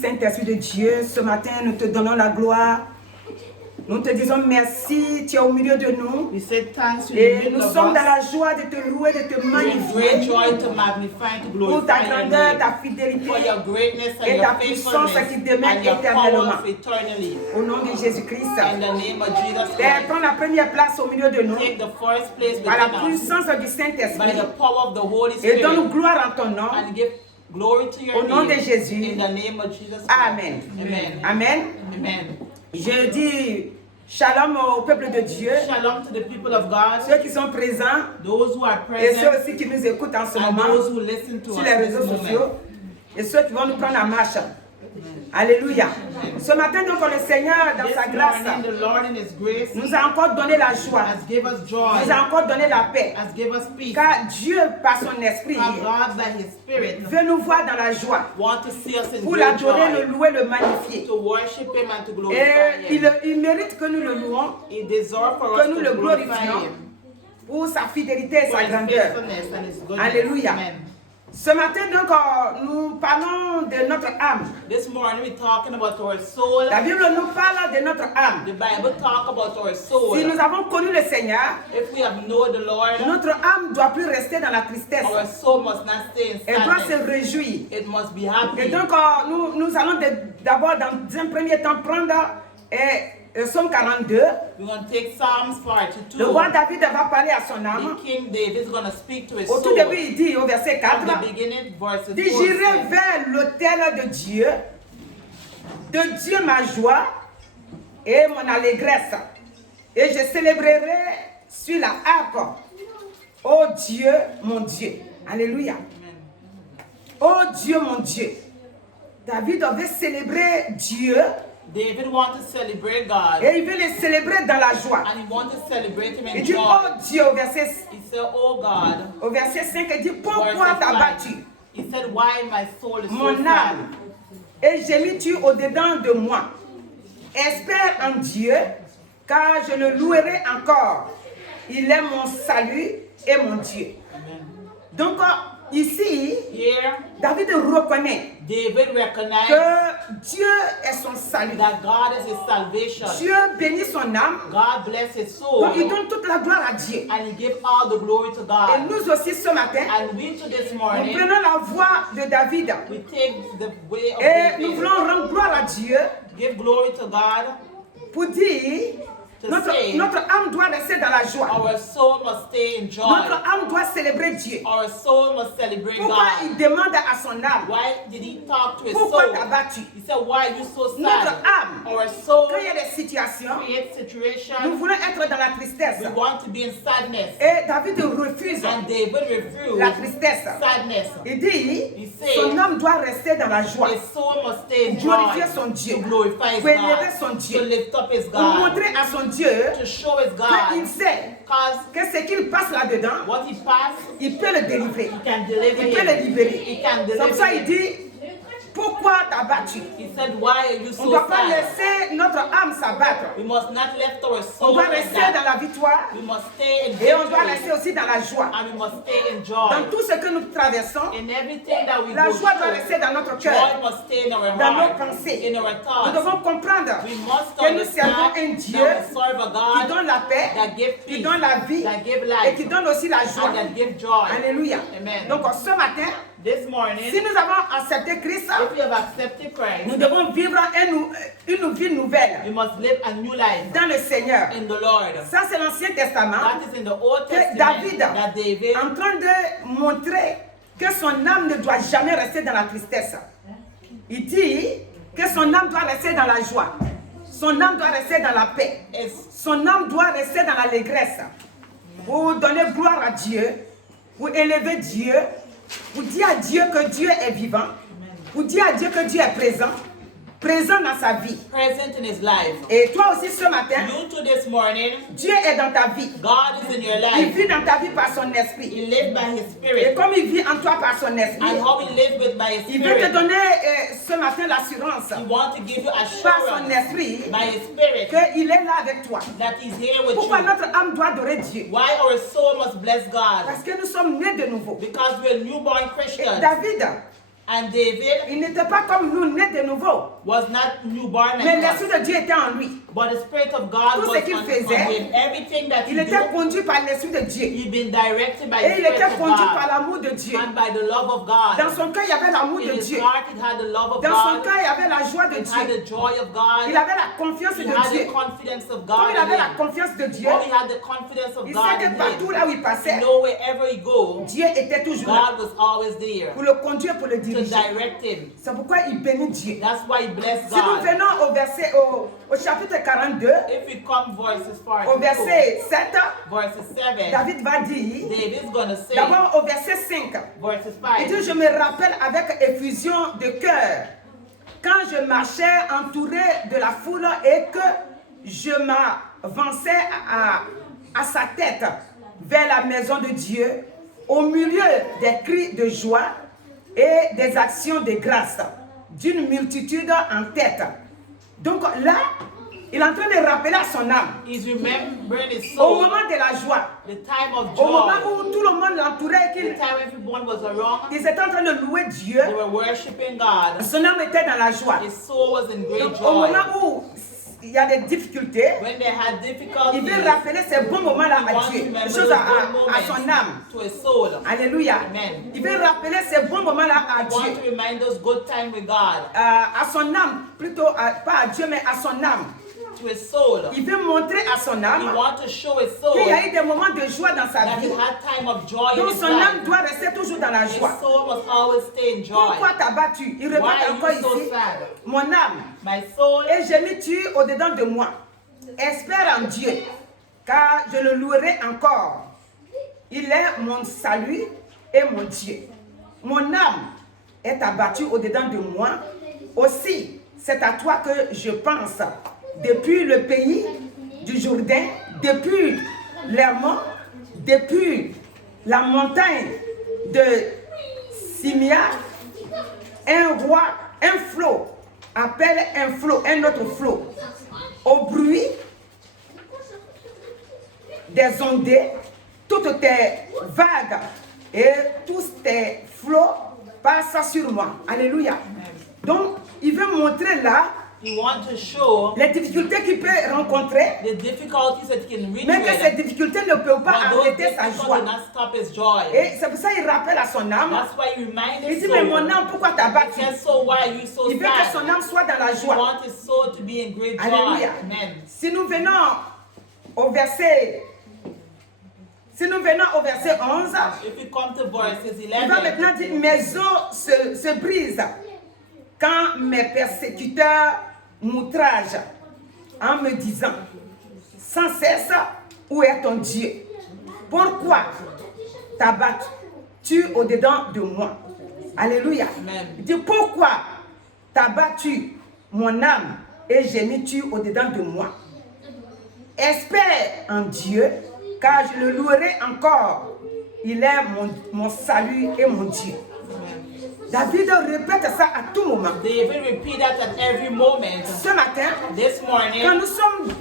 Saint-Esprit de Dieu, ce matin, nous te donnons la gloire. Nous te disons merci, tu es au milieu de nous. Et nous sommes dans la joie de te louer, de te magnifier pour ta grandeur, ta fidélité et ta puissance qui demeure éternellement. Au nom de Jésus-Christ. Père, prends la première place au milieu de nous par la puissance du Saint-Esprit et donne-nous gloire en ton nom. Au nom de Jésus. Amen. Amen. Je dis shalom au peuple de Dieu. Shalom to the people of God. Ceux qui sont présents. Those who are present. Et ceux aussi qui nous écoutent en ce moment sur les réseaux sociaux. Et ceux qui vont nous prendre en marche. Alléluia. Ce matin, donc, le Seigneur, dans sa grâce, nous a encore donné la joie, nous a encore donné la paix. Car Dieu, par son esprit, veut nous voir dans la joie, pour l'adorer, le louer, le magnifier. Et il mérite que nous le louons, que nous le glorifions pour sa fidélité et sa grandeur. Alléluia. Ce matin, donc, nous parlons de notre âme. This morning we're talking about our soul. La Bible nous parle de notre âme. The Bible talk about our soul. Si nous avons connu le Seigneur, if we have known the Lord, notre âme ne doit plus rester dans la tristesse. Our soul must not stay in sadness. Elle doit se réjouir. It must be happy. Et donc, nous allons d'abord, dans un premier temps, prendre Psaume 42. We're going to take Psalms 42. Le roi David va parler à son âme. The King David is going to speak to his soul. Au tout début, il dit au verset 4, dit, j'irai vers l'autel de Dieu ma joie et mon allégresse, et je célébrerai sur la harpe. Oh Dieu, mon Dieu. Alléluia. Oh Dieu, mon Dieu. David veut célébrer Dieu. David wants to celebrate God. Et il veut le célébrer dans la joie. And he wants to celebrate him in il dit, joy. oh Dieu, au verset, he said, oh God. Au verset 5, il dit, pourquoi t'as battu He said, why my soul is mon so âme, et gémis-tu au-dedans de moi? Espère en Dieu, car je le louerai encore. Il est mon salut et mon Dieu. Amen. Donc, ici, here, David reconnaît que Dieu est son salut. That God is his salvation. Dieu bénit son âme. God bless his soul. Donc il donne toute la gloire à Dieu. And he gives all the glory to God. Et nous aussi ce matin, and we too this morning, nous prenons la voix de David. We take the way of et David. Nous voulons rendre gloire à Dieu. Give glory to God. Pour dire notre âme doit rester dans la joie. Our soul must stay in joy. Notre âme doit célébrer Dieu. Our soul must celebrate Pourquoi God. il demande à son âme? Why did he talk to his Pourquoi soul? t'as battu? He said, why are you so sad? Notre âme, our soul, quand il y a des situations, nous voulons être dans la tristesse. We want to be in sadness. Et David refuse la tristesse. Sadness. Il dit, son âme doit rester dans la joie. His soul must stay in glorifier joy. son Dieu. To glorify his pour élever son God. Dieu. To lift up his Pour God. montrer à son Dieu qu'il sait que ce qu'il passe là-dedans, il peut le délivrer. Il peut le libérer. C'est pour ça qu'il dit, pourquoi t'as battu? On ne doit pas laisser notre âme s'abattre. On doit rester dans la victoire. Et on doit rester aussi dans la joie. Dans tout ce que nous traversons, la joie doit rester dans notre cœur, dans nos pensées. Nous devons comprendre que nous servons un Dieu qui donne la paix, qui donne la vie et qui donne aussi la joie. Alléluia. Donc ce matin, si nous avons accepté Christ, nous devons vivre une vie nouvelle dans le Seigneur. Ça, c'est l'Ancien Testament que David est en train de montrer que son âme ne doit jamais rester dans la tristesse. Il dit que son âme doit rester dans la joie. Son âme doit rester dans la paix. Son âme doit rester dans l'allégresse. Pour donner gloire à Dieu, pour élever Dieu, pour dire à Dieu que Dieu est vivant, pour dire à Dieu que Dieu est présent dans sa vie. Present in his life. Et toi aussi ce matin, you too this morning, Dieu est dans ta vie. God is in your life. Il vit dans ta vie par son esprit. He lives by his spirit. Et comme il vit en toi par son esprit, and how he lives with by his il spirit, veut te donner ce matin l'assurance want to give you par son esprit by his spirit qu'il est là avec toi. That he's here with Pourquoi you. notre âme doit adorer Dieu? Why our soul must bless God? Parce que nous sommes nés de nouveau. Because we're newborn Christians. Et David, And David, il n'était pas comme nous, né de nouveau. Was not newborn Mais like l'Esprit de Dieu était en lui. But the Spirit of God Tout was ce qu'il faisait, on him. Everything that il he était did, conduit par l'Esprit de Dieu. he'd been directed by Et the il Spirit était of conduit God par l'amour de Dieu. and by the love of God. Dans son cœur, il y avait l'amour de In his Dieu. heart, it had the love of Dans son God. cœur, il y avait la joie de It had Dieu. the joy of God. Il avait la confiance He de had Dieu. the confidence of Comme God. il avait la confiance de Dieu, He had the confidence of il God sait in que partout him. là où il passait, You know, wherever he goes, Dieu était toujours là God was always there pour le conduire, pour le to diriger. direct him. C'est pourquoi il bénit Dieu. That's why he blessed Si nous God. venons au chapitre 42, If we come verses au verset 7, verses 7, David va dire, David's going to say, d'abord au verset 5, verses il 5, dit, je me rappelle avec effusion de cœur, quand je marchais entouré de la foule et que je m'avançais à sa tête vers la maison de Dieu, au milieu des cris de joie et des actions de grâce d'une multitude en tête. Donc là, il est en train de rappeler à son âme, he's remembering his au soul, moment de la joie, the time of au moment joy, où tout le monde l'entourait, the time everyone was around, ils étaient en train de louer Dieu, they were worshiping God. son âme était dans la joie. His soul was in great Donc, au joy. moment où il y a des difficultés, When they had il difficulties, veut rappeler ces bons moments-là he à wants to Dieu, remember des those choses good à son moments âme. to his soul. Alléluia. Amen. Il veut rappeler ces bons moments-là à He wants Dieu, to remind those good time with God, à son âme, plutôt pas à Dieu, mais à son âme. to his soul. Il veut montrer à son He âme wants to show his soul qu'il y a eu des moments de joie dans sa that vie. he had time of joy in Donc his son âme life. doit rester toujours dans la His joie. soul must always stay in joy. Pourquoi t'as battu? Il Why répète are encore you so ici, sad? mon âme, My soul et gémis-tu au-dedans de moi. Espère en Dieu, car je le louerai encore. Il est mon salut et mon Dieu. Mon âme est abattue au-dedans de moi. Aussi, c'est à toi que je pense. Depuis le pays du Jourdain, depuis l'Hermon, depuis la montagne de Simia, un roi, un flot, appelle un flot, un autre flot. Au bruit des ondées, toutes tes vagues et tous tes flots passent sur moi. Alléluia. Donc, il veut montrer là he wants to show les difficultés qu'il peut rencontrer, the difficulties that he can reach mais que ces with, difficultés ne peuvent pas but those arrêter sa difficulties joie. do not stop his joy. Et c'est pour ça qu'il rappelle à son âme. That's why he reminds Il his dit, mais soul. mon âme, pourquoi t'as He battu? says, so why are you so Il veut que son sad? âme soit dans la He joie. wants his soul to be in great joy. Alléluia. Amen. Si nous venons au verset 11, If we come to verses il va 11, maintenant dire, mes os se brisent quand mes persécuteurs m'outragent en me disant, sans cesse, où est ton Dieu? Pourquoi t'abattu au-dedans de moi? Alléluia. Amen. Il dit, pourquoi t'as battu mon âme et gémis-tu au-dedans de moi? Espère en Dieu, car je le louerai encore. Il est mon salut et mon Dieu. David répète ça à tout moment. David repeat that at every moment. Ce matin, This morning, quand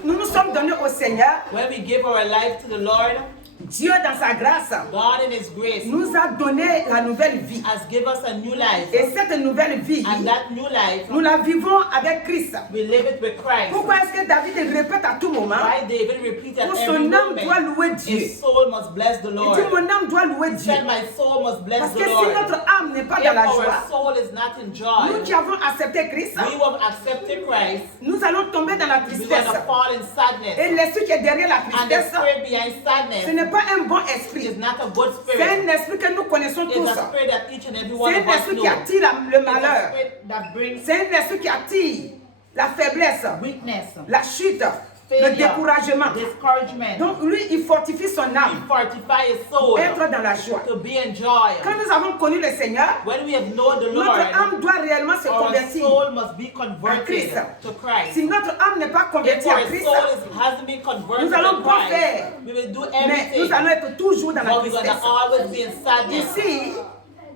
nous nous sommes donnés au Seigneur, when we give our life to the Lord, Dieu dans sa grâce God in His grace nous a donné la nouvelle vie. has given us a new life. Et cette nouvelle vie, And that new life, nous la vivons avec Christ. we live it with Christ. Pourquoi est-ce que David répète à tout moment? Why David repeat at Pour every son âme doit moment, louer Dieu. his soul must bless the Il Lord. dit, mon âme doit louer He Dieu. said, my soul must bless Parce the que si Lord. notre âme n'est pas If dans la our joie, soul is not in nous joy, qui avons accepté Christ, we will accept Christ. nous allons tomber dans la We're tristesse. going to fall in Et sadness. l'esprit qui est derrière la And the tristesse, spirit behind ce sadness n'est pas un bon is esprit. not a good C'est spirit. un esprit que nous connaissons It's tous. a spirit that each and every one C'est of un us esprit know. qui attire le It's a malheur. spirit that brings C'est un esprit qui attire la faiblesse, weakness, la chute, le failure, découragement. discouragement. Donc lui, il fortifie son He âme, fortify his soul être dans la joie. to be in joy. Quand nous avons connu le Seigneur, When we have known the notre Lord, âme doit réellement se our convertir. soul must be à converted Christ. to Christ. Si notre âme n'est pas If convertie our à Christ, soul hasn't been converted nous allons to pas Christ, faire, we will do mais everything, nous allons être toujours dans la but we're going to tristesse. always be in sadness. Ici,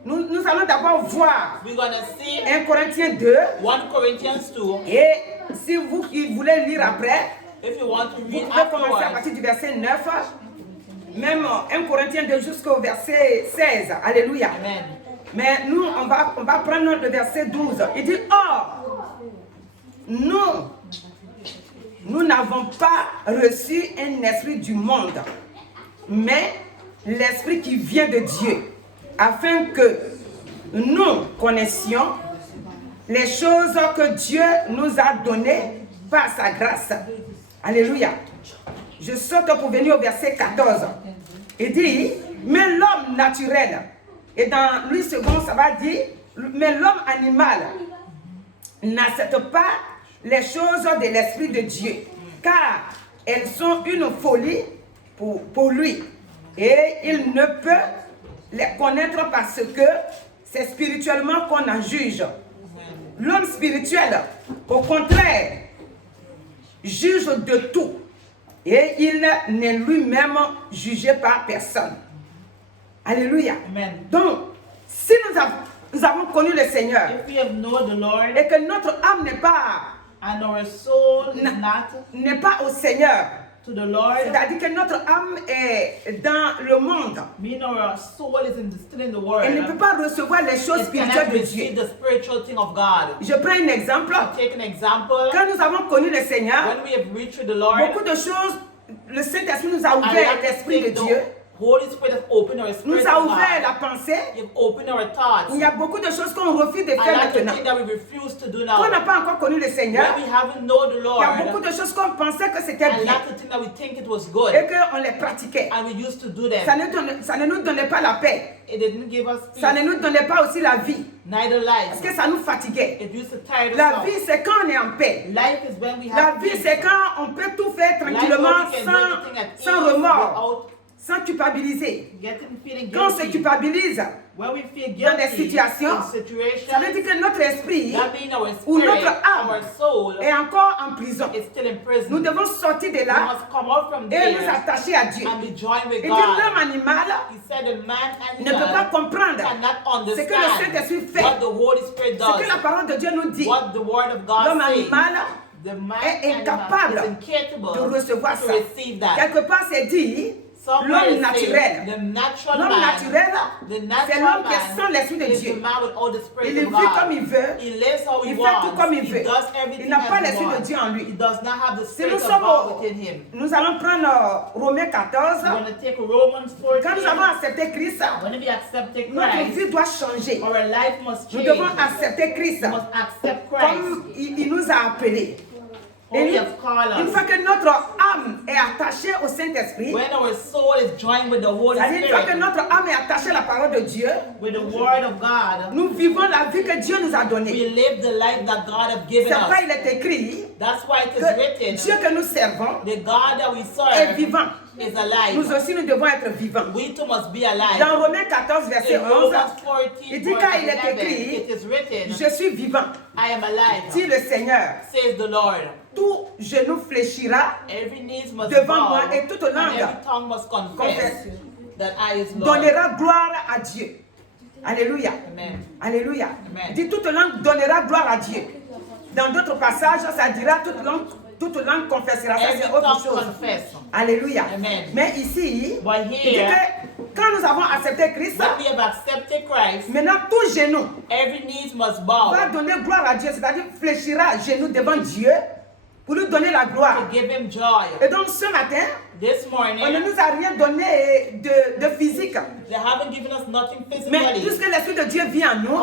nous allons d'abord voir We're going to see 1 Corinthiens 2. 1 Corinthians 2. Et si vous qui voulez lire après, If you want to vous read pouvez commencer à afterwards, partir du verset 9, même 1 Corinthiens 2 jusqu'au verset 16. Alléluia. amen. Mais nous, on va prendre le verset 12. Il dit, or, nous n'avons pas reçu un esprit du monde, mais l'esprit qui vient de Dieu, afin que nous connaissions les choses que Dieu nous a données par sa grâce. Alléluia. Je saute pour venir au verset 14. Il dit, mais l'homme naturel, et dans Louis II, ça va dire, mais l'homme animal n'accepte pas les choses de l'Esprit de Dieu, car elles sont une folie pour lui. Et il ne peut les connaître parce que c'est spirituellement qu'on en juge. L'homme spirituel, au contraire, juge de tout. Et il n'est lui-même jugé par personne. Alléluia. Amen. Donc, si nous avons connu le Seigneur, et que notre âme n'est pas, n'est pas au Seigneur, c'est-à-dire que notre âme est dans le monde, elle ne peut pas recevoir les choses spirituelles de Dieu. Je prends un exemple. Quand nous avons connu le Seigneur, beaucoup de choses, le Saint-Esprit nous a ouvert l'Esprit de Dieu. Nous a ouvert la pensée. Il y a beaucoup de choses qu'on refuse de faire maintenant. Quand on n'a pas encore connu le Seigneur, il y a beaucoup de choses qu'on pensait que c'était bien et qu'on les pratiquait. Ça ne nous donnait pas la paix. Ça ne nous donnait pas aussi la vie. Parce que ça nous fatiguait. La vie, c'est quand on est en paix. La vie, c'est quand on peut tout faire tranquillement sans remords, sans culpabiliser. Quand on se culpabilise dans des situations, ça veut dire que notre esprit ou notre âme est encore en prison. Nous devons sortir de là et nous attacher à Dieu. Et l'homme animal ne peut pas comprendre ce que le Saint-Esprit fait, ce que la parole de Dieu nous dit. L'homme animal est incapable de recevoir ça. Quelque part, c'est dit, l'homme naturel. L'homme naturel, c'est l'homme qui est sans l'Esprit de Dieu. Il vit comme il veut. Il fait tout comme il veut. Il n'a pas l'Esprit de Dieu en lui. Si nous allons prendre Romains 14. Quand nous avons accepté Christ, notre vie doit changer. Nous devons accepter Christ comme il nous a appelés. Et une fois que notre âme est attachée au Saint-Esprit, une fois que notre âme est attachée à la parole de Dieu, nous vivons la vie que Dieu nous a donnée. C'est pourquoi il est écrit que Dieu que nous servons est vivant. Nous aussi, nous devons être vivants. Dans Romains 14, verset 11, il dit car il est écrit, je suis vivant, dit le Seigneur. Tout genou fléchira devant moi et toute langue donnera gloire à Dieu. Alléluia. Amen. Alléluia. Amen. Dit toute langue donnera gloire à Dieu. Dans d'autres passages, ça dira toute langue confessera. Ça, c'est autre chose. Alléluia. Amen. Mais ici, il dit que quand nous avons accepté Christ, maintenant tout genou va donner gloire à Dieu, c'est-à-dire fléchira genou devant Dieu pour lui donner la gloire. Et donc ce matin, on ne nous a rien donné de physique. Mais puisque l'Esprit de Dieu vient en nous,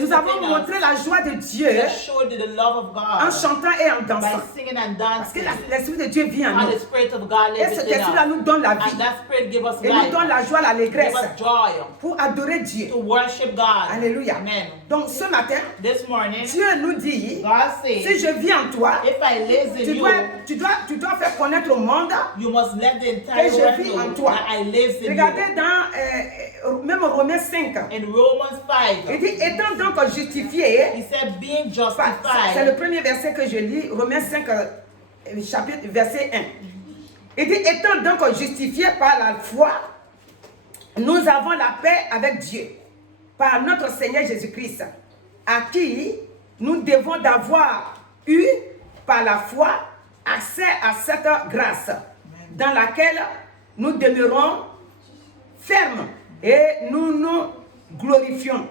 nous avons montré la joie de Dieu en chantant et en dansant. Parce que l'Esprit de Dieu vient en nous. Et cet Esprit-là nous donne la vie. Et nous donne la joie, l'allégresse pour adorer Dieu. Alléluia. Donc ce matin, Dieu nous dit, si je vis en toi, tu dois faire connaître au monde que je vis en toi. Regardez dans même Romains 5. Il dit, étant donc justifié, c'est le premier verset que je lis, Romains 5, chapitre, verset 1. Il dit, étant donc justifié par la foi, nous avons la paix avec Dieu, par notre Seigneur Jésus-Christ, à qui nous devons d'avoir eu par la foi accès à cette grâce dans laquelle nous demeurons fermes et nous nous glorifions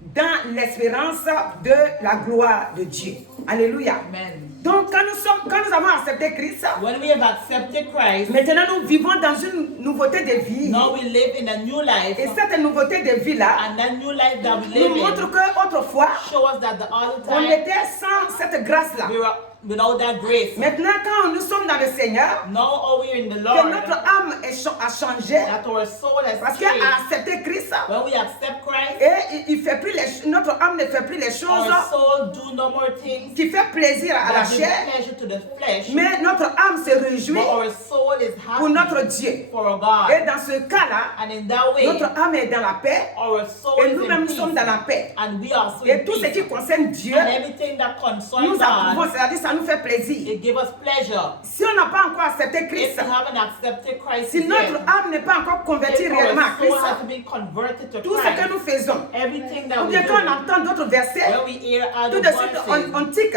dans l'espérance de la gloire de Dieu. Alléluia. Amen. Donc quand nous avons accepté Christ, when we have accepted Christ, maintenant nous vivons dans une nouveauté de vie. now we live in a new life. Et cette nouveauté de vie là And that new life that we live nous montre in que autrefois show us that the other on time était sans cette grâce là. we were without that grace. Maintenant quand nous sommes dans le Seigneur, Now we're in the que Lord, notre âme a changé that our soul has parce qu'elle changed. a accepté Christ When we accept Christ, et il fait plus notre âme ne fait plus les choses our soul do no more things qui fait plaisir à la that give chair, pleasure to the flesh, mais notre âme se réjouit but our soul is pour happy notre Dieu. for our God. Et dans ce cas-là, And in that way, notre âme est dans la paix our soul et is nous-mêmes in nous sommes peace, dans la paix. and we are so Et in tout ce qui peace. concerne Dieu, And everything that concerns nous approuvons, God, c'est-à-dire ça nous fait plaisir. it gives us pleasure. Si on n'a pas encore accepté If Christ, we haven't accepted Christ si notre yet, âme n'est pas encore convertie if réellement à our soul Christ, has been converted to tout ce que Christ, nous faisons, everything that ou we bien do, quand on entend d'autres versets, when we hear tout other de suite voices, on tique.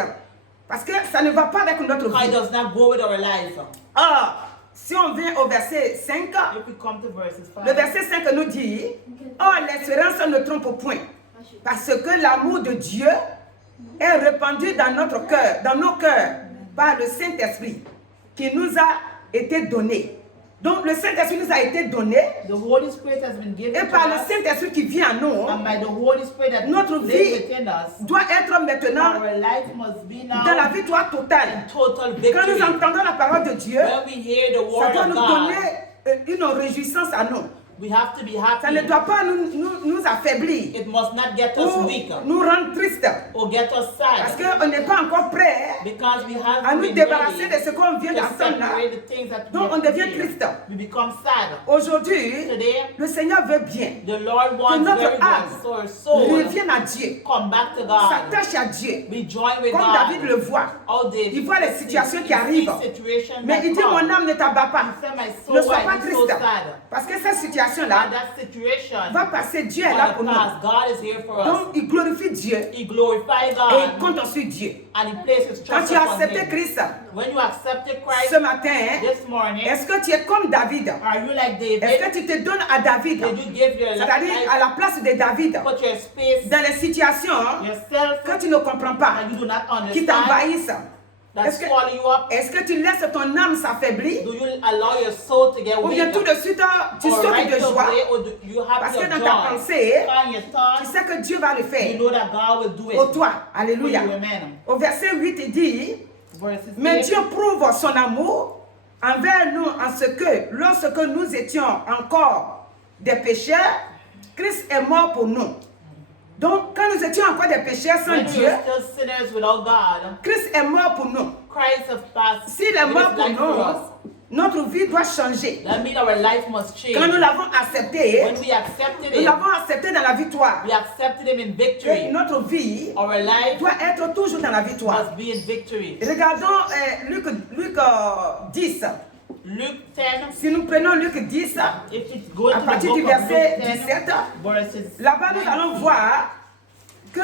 Parce que ça ne va pas avec notre God vie. does not go with our life. Or, si on vient au verset 5, If we come to verses 5, le verset 5 nous dit, oh, l'espérance ne trompe point, parce que l'amour de Dieu est répandu dans notre cœur, dans nos cœurs, par le Saint-Esprit qui nous a été donné. Donc le Saint-Esprit nous a été donné, the Holy Spirit has been given et to par le us, Saint-Esprit qui vient à nous, and by the Holy Spirit that notre lives vie within us, doit être maintenant our life must be now dans la victoire totale. in total Quand nous victory. entendons la parole de Dieu, When we hear the ça word doit of nous God, donner une réjouissance à nous. we have to be Ça ne happy. doit pas nous affaiblir It must not get us ou weak nous rendre tristes. or get us Parce sad, qu'on n'est pas encore prêt because we have à nous been débarrasser ready de ce qu'on vient to d'entendre là. separate the things that we Donc on have devient here. triste. We become sad. Aujourd'hui, Today, le Seigneur veut bien the Lord que wants notre very âme good, so our soul revienne à Dieu, come back to God. s'attache à Dieu. We join with Comme God. David le voit. All day. Il voit les situations qui He sees arrivent. situations Mais that il dit, come. mon âme ne t'abat pas. He said, my soul, Ne sois why pas are you so triste. sad? Parce que cette situation-là And that situation va passer. Dieu est là pour nous. pass. God is here for us. Donc il glorifie Dieu He glorifies et il God compte sur Dieu. and he places Quand trust tu as upon accepté him. Christ When you accepted Christ ce matin, this morning, est-ce que tu es comme David? are you like David? Est-ce que tu te donnes à David? Did you give your C'est-à-dire à life, la place de David, put your space, dans les situations yourself, que tu ne comprends pas, that you do not qui understand, t'envahissent. that Est-ce que, swallow you up? est-ce que tu laisses ton âme s'affaiblir? Do you allow your soul to get Ou weak? bien tout de suite tu Or sautes right de joie away, or do you have parce your que dans joy? ta pensée, On your tu thoughts, sais que Dieu va le you faire know that God will do it pour toi. for Alléluia. you. Amen. Au verset 8, il dit, Verses mais 8. Dieu prouve son amour envers nous en ce que, lorsque nous étions encore des pécheurs, Christ est mort pour nous. Donc, quand nous étions encore des pécheurs sans When we Dieu, were still sinners without God, Christ est mort pour nous. Christ has passed. S'il est mort pour life for us. nous, notre vie doit changer. That means our life must change. Quand nous l'avons accepté, When we accepted nous Him, l'avons accepté dans la victoire. we accepted Him in Et victory. notre vie Our life doit être toujours dans la victoire. must be in victory. Regardons Luc 10. Luke 10, Si nous prenons Luc 10, if it's going à to the partir book du of verset Luke 10, 17, verses là-bas nous allons voir que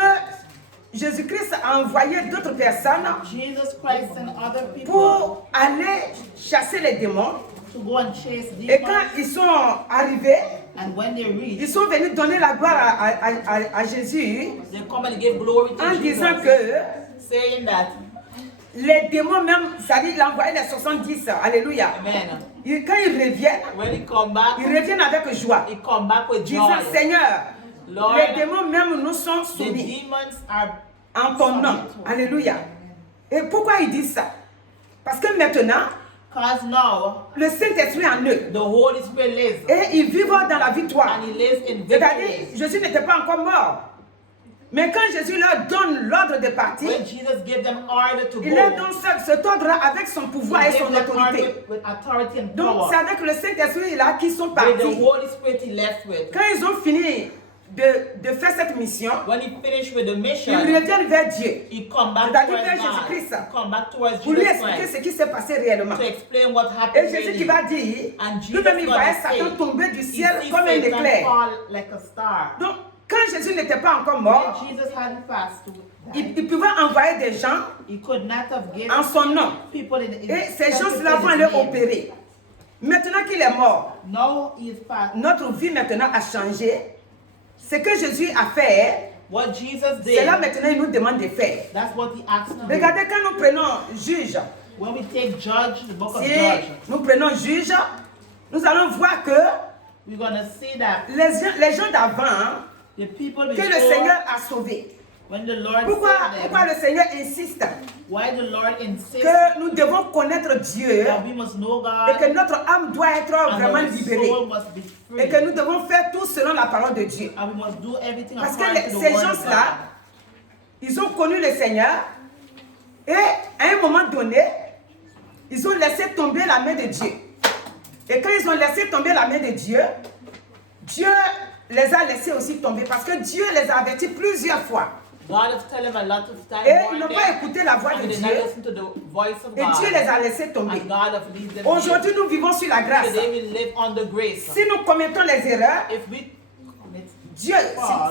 Jésus-Christ a envoyé d'autres personnes Jesus Christ and other people pour aller chasser les démons. to go and chase Et quand demons. ils sont arrivés, And when they reach, ils sont venus donner la gloire à Jésus they come and give glory to en Jesus, disant que saying that, les démons même, c'est-à-dire il a envoyé les 70, alléluia. Amen. Quand ils reviennent, When he come back, ils reviennent avec joie, he come back with disant joy. Seigneur, Lord, les démons même nous sont the soumis demons are en ton nom. Alléluia. Et pourquoi ils disent ça? Parce que maintenant, because now le Saint-Esprit en eux, the Holy Spirit lives et ils vivent dans la victoire. and he lives in C'est-à-dire, victory. Jésus n'était pas encore mort. Mais quand Jésus leur donne l'ordre de partir, When Jesus gave them order to il leur go, donne cet ordre avec son pouvoir he et son gave them order autorité. with authority and Donc, c'est power. avec le Saint-Esprit là qu'ils sont With partis. the Holy Spirit he left with. Quand ils ont fini de faire cette mission, When he finished with the ils mission, reviennent vers Dieu he come back C'est-à-dire towards vers God. Jésus-Christ. He come back towards pour lui Jesus expliquer Christ ce qui s'est passé réellement. to explain what Et happened Jésus qui really. va dire, And Jesus lui-même il gonna voyait say, Satan tomber du he ciel sees comme un Satan éclair. fall like a star. Donc, quand Jésus n'était pas encore mort, When Jesus hadn't fasted, il pouvait envoyer des gens he could not have given en son nom. people in Et ces in gens-là vont his aller name. opérer. Maintenant qu'il est mort, Now he is fasting. notre vie maintenant a changé Ce que Jésus a fait, what Jesus c'est did, là maintenant il nous demande de faire. that's what he asked to do. Regardez quand nous prenons juge. When we take Judge, the book of Si Judges, nous prenons juge, nous allons voir que we're going to see that les gens d'avant the people que le before, Seigneur a sauvés. when the Lord Pourquoi saved them, le Seigneur insiste why the Lord insists que nous devons connaître Dieu that we must know et God que notre âme doit être and vraiment our libérée soul must be free, et que nous devons faire tout selon la parole de Dieu. and we must do everything Parce according que to the ces word of gens-là, God. ils ont connu le Seigneur et à un moment donné, ils ont laissé tomber la main de Dieu. Et quand ils ont laissé tomber la main de Dieu, Dieu les a laissés aussi tomber parce que Dieu les a avertis plusieurs fois. God has told them a lot of times, Et ils n'ont pas écouté la voix and de they did Dieu. not listen to the voice of Et God, Dieu les a laissés tomber. and God has lead them Aujourd'hui, nous vivons sur la grâce. today we live on the grace. Si nous commettons les erreurs, If we commit, Dieu,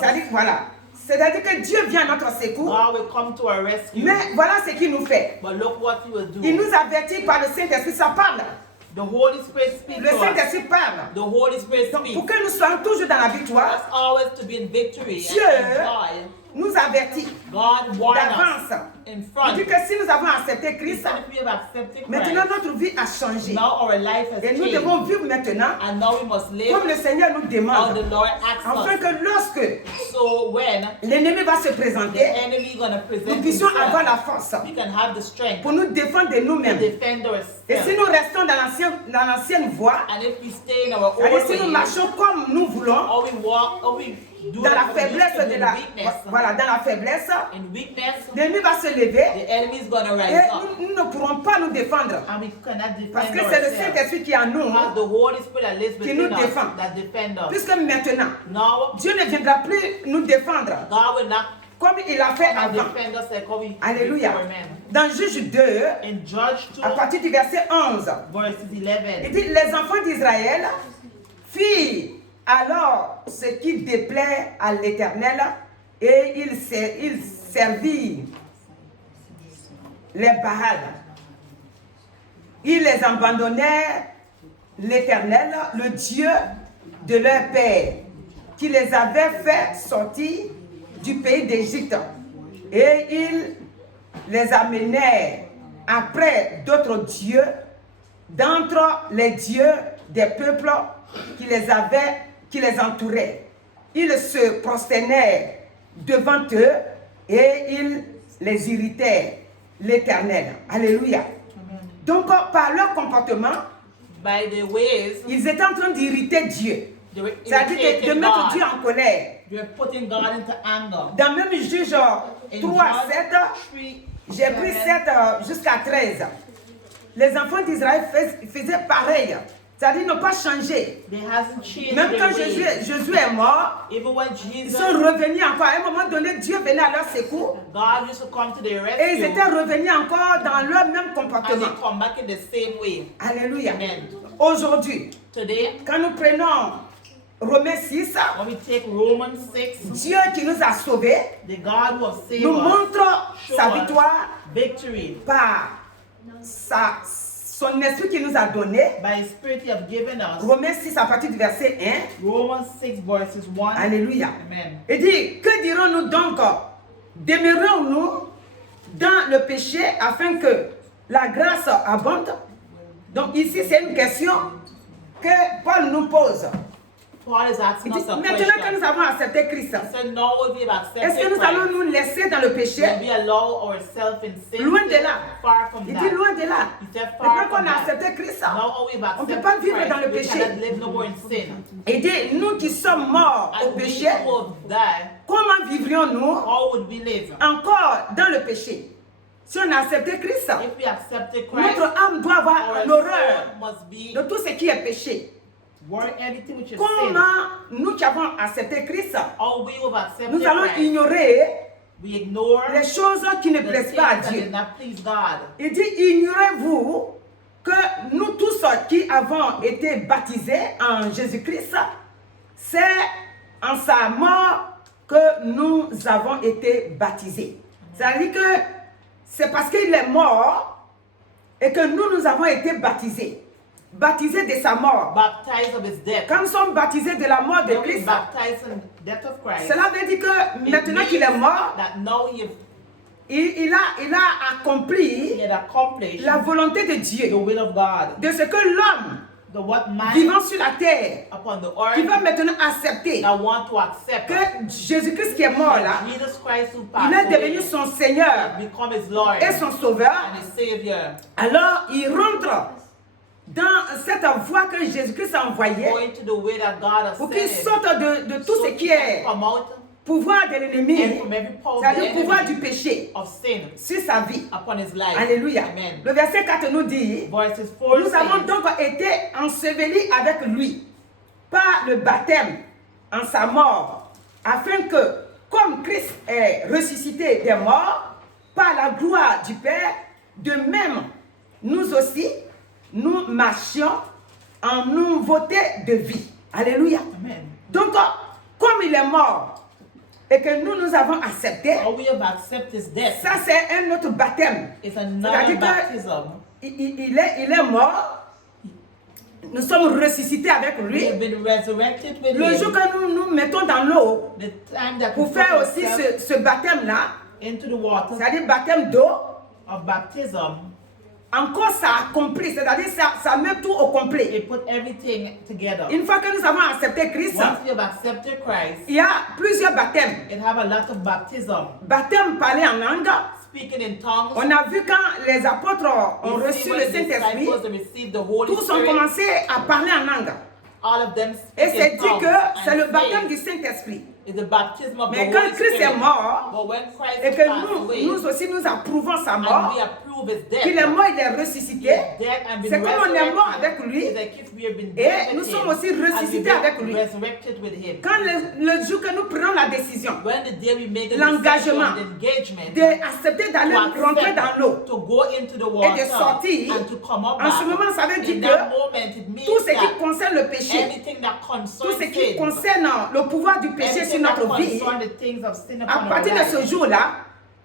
c'est-à-dire, voilà. C'est-à-dire que Dieu vient à notre secours. God will come to our rescue. Mais voilà ce qu'il nous fait. But look what he will do. Il nous avertit par le Saint-Esprit, ça parle. The Holy Spirit speaks Le to us. Saint-Esprit parle. The Holy Spirit Donc, speaks. pour que nous soyons toujours dans la victoire, Us always to be in victory Dieu and joy. nous avertit God warned us d'avance. in Il front. dit que si nous avons accepté Christ, If we have accepted maintenant Christ, notre vie a changé. now our life has Et nous changed. devons vivre maintenant And now we must live comme le Seigneur nous how demande. the Lord asks Afin us. que lorsque So when l'ennemi va se the présenter, enemy is going to nous present puissions avoir la himself, force we can have the strength pour nous défendre de to nous-mêmes. defend Et si ourselves. nous restons dans l'ancienne voie, And if we stay in our own c'est-à-dire si nous way, marchons comme nous voulons, or we walk, or we do dans it la from weakness faiblesse de in la, weakness, voilà, dans la faiblesse, in weakness, l'ennemi va se lever the enemy is going to rise et up. nous ne pourrons pas nous défendre. And we cannot Parce defend que c'est le ourselves. Saint-Esprit qui est en nous, Because the Holy Spirit that lives qui nous within us, défend. that defend us. Puisque maintenant, Now, Dieu ne viendra plus nous défendre God will not comme il a fait come and avant. defend us like how we Alléluia. before men. Dans Juge 2, In Judge 2, à partir du verset 11, verses il 11, dit, les enfants d'Israël firent alors ce qui déplaît à l'Éternel et ils servirent les Baals. Ils les abandonnèrent l'Éternel, le Dieu de leur père, qui les avait fait sortir du pays d'Égypte. Et ils les amenèrent après d'autres dieux, d'entre les dieux des peuples qui les entouraient. Ils se prosternèrent devant eux et ils les irritèrent, l'Éternel. Alléluia. Donc, par leur comportement, by the ways, ils étaient en train d'irriter Dieu. they were C'est-à-dire de irritating mettre God. Dieu en colère. They were putting God into anger. Dans même Juge 3, In 7, Judge 3, j'ai pris 7 jusqu'à 13. Les enfants d'Israël faisaient pareil. C'est-à-dire ils n'ont pas changé. they hasn't changed Même their quand ways. Jésus est mort, Even when ils Jesus, sont revenus encore. À un moment donné, Dieu venait à leur secours. God used to come to their Et ils rescue, étaient revenus encore dans leur même and comportement. they come back in the same way. Alléluia. Amen. Aujourd'hui, Today, quand nous prenons Romains 6, when we take Romans 6, Dieu qui nous a sauvés the God who has saved nous us, montre show sa us victoire victory par son esprit qu'il nous a donné. by His Spirit He has given us. Romains 6 à partir du verset 1. Romans 6 verses 1. Alléluia. Amen. Il dit, que dirons-nous donc? Demeurons-nous dans le péché afin que la grâce abonde? Donc ici, c'est une question que Paul nous pose. Paul is asking Il dit, us a maintenant que question. nous avons accepté Christ, He said, now we have est-ce accepted que nous allons Christ. nous laisser dans le péché? Will we allow ourselves in sin? Loin de là. Far from Il that. dit loin de là. He said, Maintenant far qu'on from a that. accepté Christ, Now we've on ne peut accepted pas vivre Christ, dans le we péché. cannot live no more in sin. Il dit, nous qui sommes morts au And we péché, who will die, comment vivrions-nous how would we live? encore dans le péché? Si on a accepté Christ, If we accepted Christ, notre âme doit avoir our l'horreur soul must be de tout ce qui est péché. worry everything which is sin. Comment nous qui avons accepté Christ, How we who have accepted nous allons Christ, ignorer we ignore les choses qui ne the plaisent things pas à that Dieu. did not please God. Il dit, ignorez-vous que nous tous qui avons été baptisés en Jésus-Christ, c'est en sa mort que nous avons été baptisés. C'est-à-dire que c'est parce qu'il est mort et que nous avons été baptisés. baptisés de sa mort. Baptized of his death. Quand nous sommes baptisés de la mort de When we Christ, baptized in the death of Christ, cela veut dire que maintenant qu'il est mort, that now he il a accompli had accomplished la volonté de the Dieu, will of God. de ce que l'homme The what man vivant sur la terre, upon the qui va earth maintenant accepter that want to accept que Jésus-Christ qui est mort là, Jesus Christ who il passed est devenu away, son Seigneur become his Lord et son Sauveur. and his Savior. Alors il rentre dans cette voie que Jésus-Christ a envoyée Going to the way that God has pour qu'il sent him. sorte de tout ce qui est Come out pouvoir de l'ennemi, and from every power of c'est-à-dire the pouvoir enemy du péché of sin sur sa vie. upon his life. Alléluia. Amen. Le verset 4 nous dit, Verses 4 nous avons says, donc été ensevelis avec lui par le baptême en sa mort, afin que, comme Christ est ressuscité des morts, par la gloire du Père, de même, nous aussi, nous marchions en nouveauté de vie. Alléluia. Amen. Donc, comme il est mort et que nous avons accepté, How we have accepted his death ça c'est un autre baptême. is another C'est-à-dire que baptism. il est mort, nous sommes ressuscités avec We lui. have been resurrected with Le jour him. que nous mettons dans l'eau The time that we pour put faire aussi ourselves ce baptême-là, into the water c'est-à-dire baptême d'eau, of baptism, encore ça accomplit, c'est-à-dire ça met tout au complet. it put everything together. Une fois que nous avons accepté Christ, Once we have accepted Christ, il y a plusieurs baptêmes. it have a lot of baptism. Baptême parlé en langue. Speaking in tongues. On a vu quand les apôtres ont We see reçu when le the Saint-Esprit, disciples received the Holy tous ont Spirit, commencé à parler en langue. all of them Et speak c'est in dit tongues. que c'est and le baptême faith du Saint-Esprit. is the baptism of Mais the quand Holy Christ Spirit. est mort, But when Christ et is que passed away, nous aussi nous approuvons sa and mort, we approve his death, qu'il est mort, il est ressuscité, death and been c'est comme on est mort resurrected, avec lui, it's like if we have been et dead nous with sommes him, aussi and we've ressuscités been avec lui. resurrected with him. Quand le jour que nous prenons la décision When the day we make a L'engagement decision, the engagement, d'accepter d'aller to rentrer accept, dans l'eau, to go into the water de sortir, and to come up en ce back, moment, ça veut in dire that que moment, it means tout ce qui that concerne le péché, anything that tout concerns ce qui sin, concerne le pouvoir du péché sur anything that notre vie, concerns the things of sin à upon our partir de life, ce jour-là,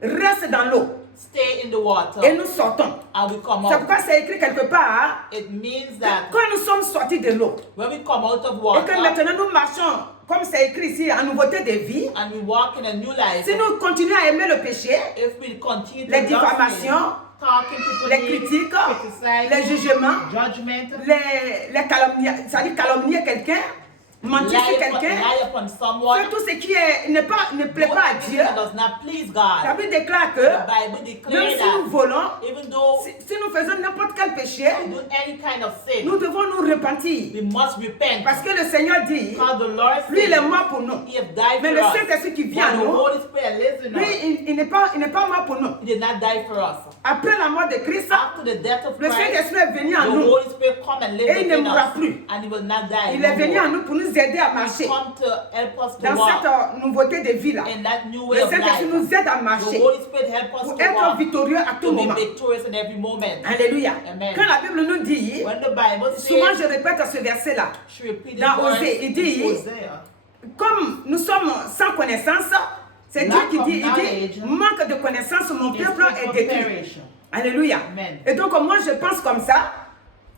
reste dans l'eau stay in the water et nous sortons. and we come C'est out. pourquoi c'est écrit quelque part, It means that quand nous sommes sortis de l'eau when we come out of et water que maintenant nous marchons, comme c'est écrit ici, en nouveauté de vie, and we walk in a new life, si nous continuons à aimer le péché, if we continue to les love sin, diffamations, talking people les in, critiques, criticizing, les jugements, judgment, les calomnies, c'est-à-dire calomnier quelqu'un, mentir sur quelqu'un, lie upon someone, faire tout ce qui ne plaît pas à Dieu. that does not please God. La Bible déclare que The Bible même declares si nous that volons, even though si nous faisons n'importe quel péché, we do any kind of sin, nous devons nous repentir. we must repent. Parce que le Seigneur dit, Because the Lord lui il est said, mort pour nous. He has died Mais for le us. Saint-Esprit qui vient à But the nous, Holy Spirit lives in lui us. il n'est pas mort pour nous. He did not die for us. Après la mort de Christ, After the death of le Christ, Saint-Esprit est venu the en nous. Holy Spirit come and live Et il ne within mourra us, plus. and He will not die. Il no est venu more. en nous pour nous aider à He marcher come to help us to dans walk cette nouveauté de vie là. in that new way Le of life. Saint-Esprit nous aide à The marcher Holy Spirit help us pour to être walk, victorieux à tout to be moment. victorious in every moment. Alléluia. Amen. Quand la Bible nous dit, When the Bible souvent says, je répète ce verset là, she repeated dans verse Osée, il dit, in Hosea, comme nous sommes sans connaissance, c'est Dieu Lack qui of dit, il knowledge dit, manque de connaissance, mon is peuple est of détruit. perish. Alléluia. Amen. Et donc moi je pense comme ça,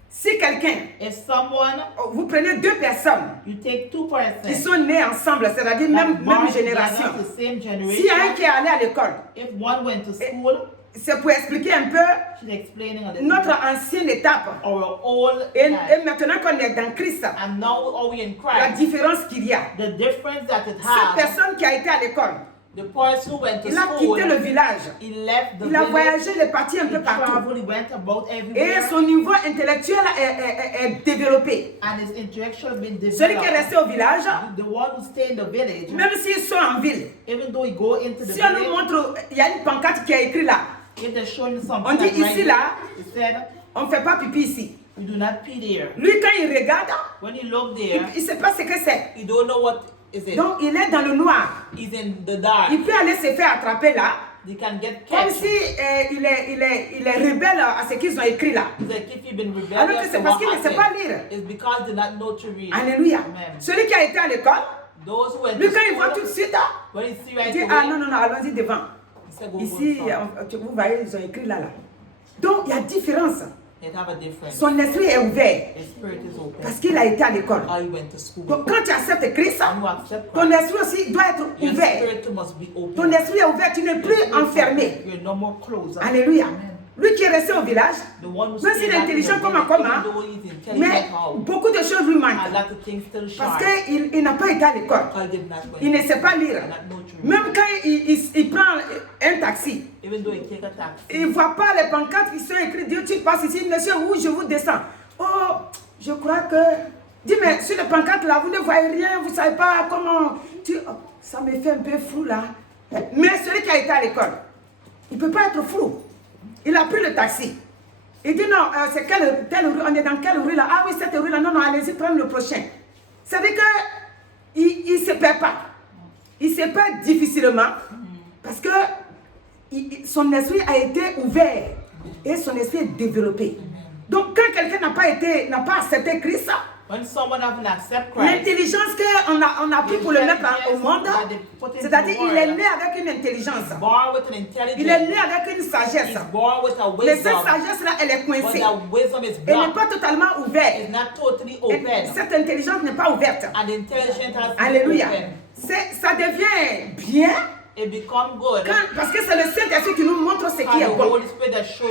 si quelqu'un, If someone, vous prenez deux personnes you take two qui persons, sont nées ensemble, c'est-à-dire même born génération, together, the same s'il y a un generation, qui est allé à l'école, if one went to school, c'est pour expliquer un peu she's explaining a little notre bit ancienne étape. our old Et life. maintenant qu'on est dans Christ, And now are we in la Christ? différence qu'il y a. The difference that it Cette has, personne qui a été à l'école, the person who went to il a school, quitté le village, he left the il a village, voyagé, il est parti un he peu partout. traveled, he went about Et everywhere, son niveau intellectuel est développé. and his intellectual been Celui qui est resté developed. au village, The one who stay in the village, même s'ils sont en ville, even though he go into the si on nous village, montre, il y a une pancarte qui est écrite là, if they're showing something, on dit like ici right là, here, he said, on ne fait pas pipi ici. we do not pee there. Lui, quand il regarde, When you look there, il ne sait pas ce que c'est. you don't know what is it. Donc, il est dans le noir. He's in the dark. Il peut aller se faire attraper là, They can get comme catch. si il est rebelle à ce qu'ils ont écrit là. It's like if you've been Alors rebellious que c'est to parce what qu'il ne sait happened, pas lire. it's because they not know to read. Alléluia. Amen. Celui qui a été à l'école, Those who went lui, to quand il voit school, tout de suite, when you see il right dit, away, ah non, non, non, allons-y devant. he said, go Ici, front. vous voyez, ils ont écrit là, là. Donc, il y a différence. Son esprit est ouvert His spirit is open. parce qu'il a été à l'école. Or he went to school. Donc quand tu acceptes Christ, When you accept ton Christ, esprit aussi doit être your ouvert. spirit too must be open. Ton esprit est ouvert, tu n'es plus enfermé. You're no more closed. Alléluia. Amen. Lui qui est resté au village, The one who même s'il est intelligent comme un coma, mais beaucoup de choses lui manquent. Parce qu'il n'a pas été à l'école. Il ne sait pas lire. Même quand il prend un taxi, il ne voit pas les pancartes qui sont écrites. Dieu, tu passes ici, monsieur, où je vous descends. Oh, je crois que... Dis, mais sur les pancartes là, vous ne voyez rien, vous ne savez pas comment... Oh, ça me fait un peu flou là. Mais celui qui a été à l'école, il ne peut pas être flou. Il a pris le taxi. Il dit non, c'est telle rue, on est dans quelle rue là? Ah oui, cette rue là, non, non, allez-y, prendre le prochain. Ça veut dire qu'il ne se perd pas. Il se perd difficilement parce que son esprit a été ouvert et son esprit est développé. Donc quand quelqu'un n'a pas accepté Christ, l'intelligence qu'on a pris pour le mettre au monde, c'est-à-dire il est né avec une intelligence. Il est né avec une sagesse. Mais cette sagesse-là, elle est coincée. Elle n'est pas totalement ouverte. Et cette intelligence n'est pas ouverte. Alléluia. Ça devient bien. Parce que c'est le Saint-Esprit qui nous montre ce qui est bon.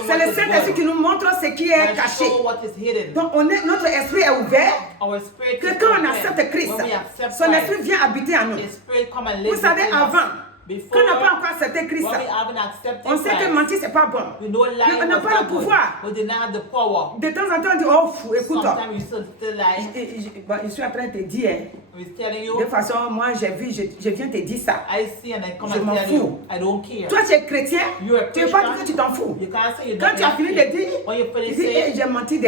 C'est le Saint-Esprit qui nous montre ce qui est caché. Donc notre esprit est ouvert. Que quand on accepte Christ, son esprit vient habiter en nous. Vous savez, avant, quand on n'a pas encore accepté Christ, on sait que mentir c'est pas bon. On n'a pas le pouvoir. De temps en temps on dit, oh fou, écoute, je suis en train de te dire, de toute façon, moi je viens te dire ça. Je m'en fous. Toi tu es chrétien, tu ne veux pas dire que tu t'en fous. Quand tu as fini de dire, tu dis, hey, j'ai menti de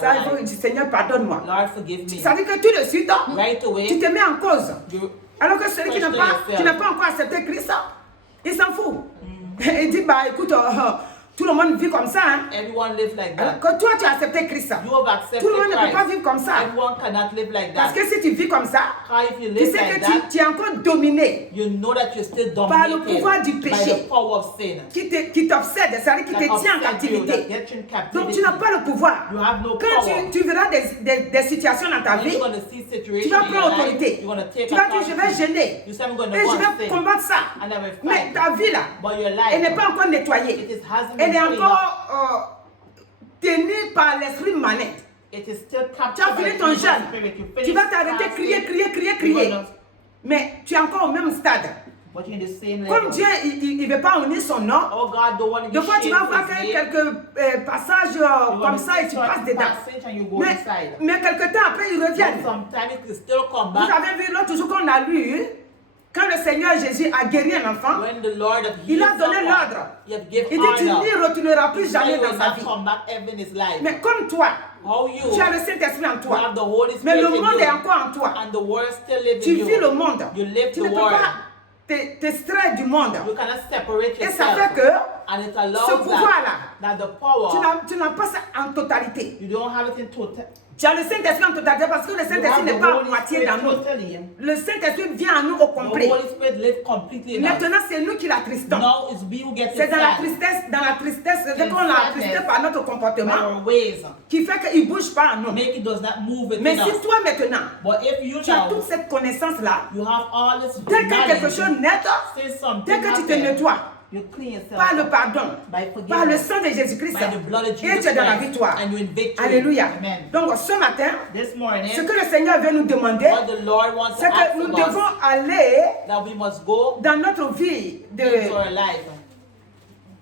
ça, il dit, Seigneur pardonne-moi. Ça veut dire que tout de suite, tu te mets en cause. Alors que celui qui n'a pas encore accepté Christ, il s'en fout. Il dit, bah écoute, tout le monde vit comme ça. Hein. Alors que toi, tu as accepté Christ. Tout le monde ne peut pas vivre comme ça. Parce que si tu vis comme ça, tu sais que tu es encore dominé par le pouvoir du péché qui t'obsède, c'est-à-dire qui te tient en captivité. Donc tu n'as pas le pouvoir. Quand tu verras des situations dans ta vie, tu vas prendre autorité. Tu vas dire, je vais gêner. Et je vais combattre ça. Mais ta vie là, elle n'est pas encore nettoyée. Elle est encore tenue par l'esprit manette. Tu as fini ton jeûne. Tu vas t'arrêter, crier. Mais tu es encore au même stade. Comme Dieu, il ne veut pas unir son nom, des fois tu vas voir quelques passages comme ça et tu passes dedans. Mais quelques temps après, ils reviennent. Vous avez vu l'autre jour qu'on a lu, quand le Seigneur Jésus a guéri un enfant, il a donné l'ordre. Il dit, tu n'y retourneras plus jamais dans sa vie. Mais comme toi, tu as le Saint-Esprit en toi, mais le monde est encore en toi. Tu vis le monde. Tu ne peux pas t'extraire du monde. Et ça fait que ce pouvoir-là, tu n'as pas ça en totalité. Tu as le Saint-Esprit en totalité parce que le Saint-Esprit n'est pas en moitié dans nous. Le Saint-Esprit vient en nous au complet. Maintenant, c'est nous qui l'attristons. C'est dans la tristesse, c'est qu'on l'a attristé par notre comportement qui fait qu'il ne bouge pas en nous. Mais si toi maintenant, tu as toute cette connaissance-là, dès que quelque chose naît, dès que tu te nettoies, par le pardon, par le sang de Jésus-Christ, et tu es dans la victoire. Alléluia. Donc ce matin, ce que le Seigneur veut nous demander, c'est que nous devons aller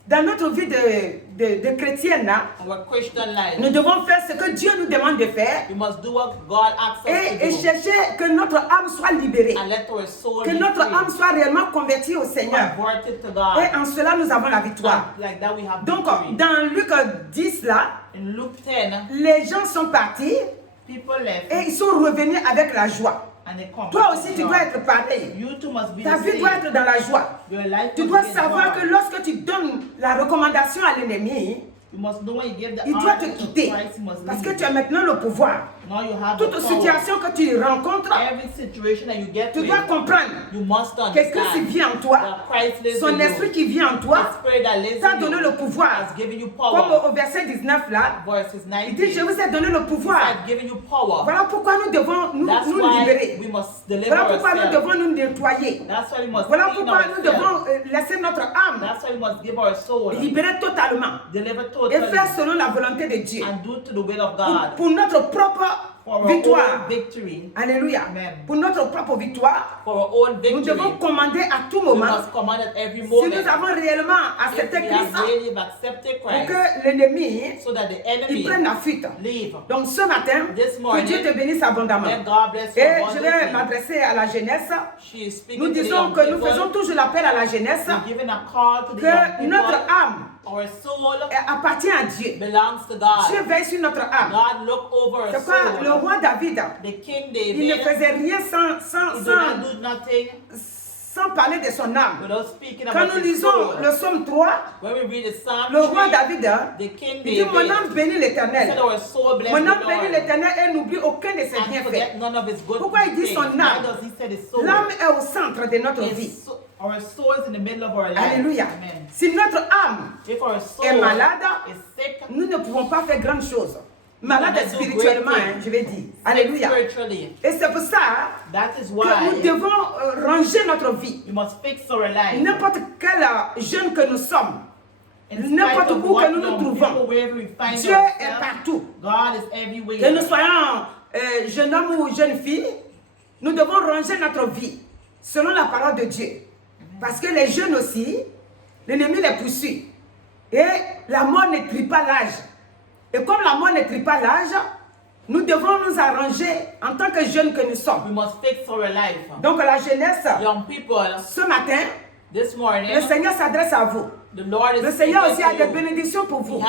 dans notre vie de chrétienne, nous devons faire ce que Dieu nous demande de faire et chercher que notre âme soit libérée, que notre âme soit réellement convertie au Seigneur. Et en cela, nous avons la victoire. Donc, dans Luc 10, là, les gens sont partis et ils sont revenus avec la joie. Toi aussi, tu dois être pareil. Ta vie doit être dans la joie. Tu dois savoir que lorsque tu donnes la recommandation à l'ennemi, il doit te quitter. Parce que tu as maintenant le pouvoir. Now you have toute situation que tu rencontres, every situation that you get tu dois comprendre que Christ vit en toi, son esprit qui vit en toi, t'a donné le pouvoir. Comme au verset 19 là, il dit, je vous ai donné le pouvoir. Voilà pourquoi nous devons nous libérer. Voilà pourquoi nous devons nous nettoyer. Voilà pourquoi nous devons laisser notre âme libérer totalement et faire selon la volonté de Dieu pour notre propre victoire. Alléluia. Pour notre propre victoire, nous devons commander à tout moment. Si nous avons réellement accepté Christ, pour que l'ennemi il prenne la fuite. Donc ce matin, que Dieu te bénisse abondamment. Et je vais m'adresser à la jeunesse. Nous disons que nous faisons toujours l'appel à la jeunesse que notre âme appartient à Dieu. Dieu veille sur notre âme. C'est quoi le roi David? Il ne faisait rien sans parler de son âme. Quand nous lisons le psaume 3, le roi David, il dit, mon âme bénit l'Éternel. Mon âme bénit l'Éternel et n'oublie aucun de ses bienfaits. Pourquoi il dit son âme? L'âme est au centre de notre vie. Alléluia. Si notre âme est malade, nous ne pouvons pas faire grande chose. Malade spirituellement, je vais dire. Alléluia. Et c'est pour ça que nous devons ranger notre vie. N'importe quel jeune que nous sommes, n'importe où que nous nous trouvons, Dieu est partout. Que nous soyons jeunes hommes ou jeunes filles, nous devons ranger notre vie selon la parole de Dieu. Parce que les jeunes aussi, l'ennemi les poursuit. Et la mort ne trie pas l'âge. Et comme la mort ne trie pas l'âge, nous devons nous arranger en tant que jeunes que nous sommes. Donc la jeunesse, ce matin, le Seigneur s'adresse à vous. Le Seigneur aussi a des bénédictions pour vous.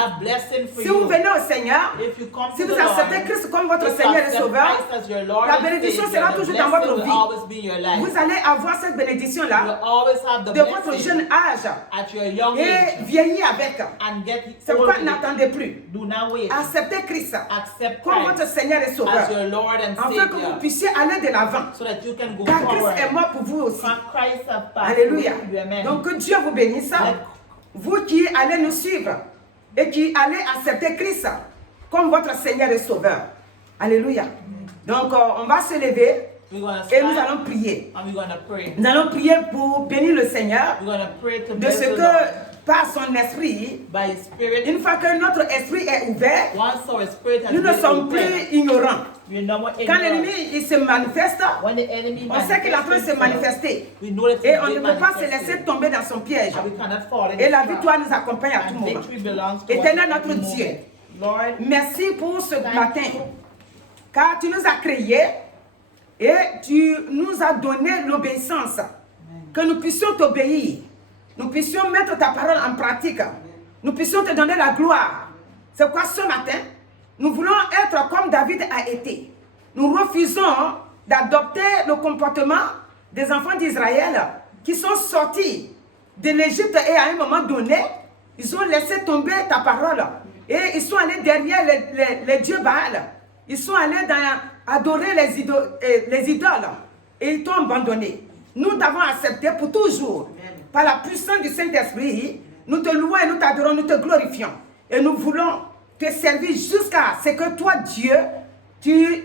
Si vous venez au Seigneur, si vous acceptez Christ comme votre Seigneur et Sauveur, la bénédiction sera toujours dans votre vie. Vous allez avoir cette bénédiction-là de votre jeune âge et vieillir avec. C'est pourquoi n'attendez plus. Acceptez Christ comme votre Seigneur et Sauveur, afin que vous puissiez aller de l'avant. Car Christ est mort pour vous aussi. Alléluia. Donc que Dieu vous bénisse. Vous qui allez nous suivre et qui allez accepter Christ comme votre Seigneur et Sauveur. Alléluia. Donc on va se lever et nous allons prier. Nous allons prier pour bénir le Seigneur de ce que par son esprit, une fois que notre esprit est ouvert, nous ne sommes plus ignorants. Quand l'ennemi il se manifeste, on sait qu'il est en train de se manifester. Et on ne peut pas se laisser tomber dans son piège. Et la victoire nous accompagne à tout moment. Éternel notre Dieu, merci pour ce matin. Car tu nous as créés et tu nous as donné l'obéissance. Que nous puissions t'obéir. Nous puissions mettre ta parole en pratique. Nous puissions te donner la gloire. C'est quoi ce matin? Nous voulons être comme David a été. Nous refusons d'adopter le comportement des enfants d'Israël qui sont sortis de l'Égypte et à un moment donné, ils ont laissé tomber ta parole. Et ils sont allés derrière les dieux Baal. Ils sont allés adorer les idoles. Et ils t'ont abandonné. Nous t'avons accepté pour toujours. Par la puissance du Saint-Esprit, nous te louons et nous t'adorons, nous te glorifions. Et nous voulons te servir jusqu'à ce que toi, Dieu,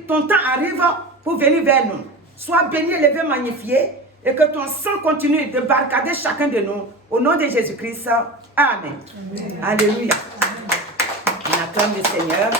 ton temps arrive pour venir vers nous. Sois béni, élevé, magnifié, et que ton sang continue de barricader chacun de nous. Au nom de Jésus-Christ, Amen. Alléluia. On acclame le Seigneur.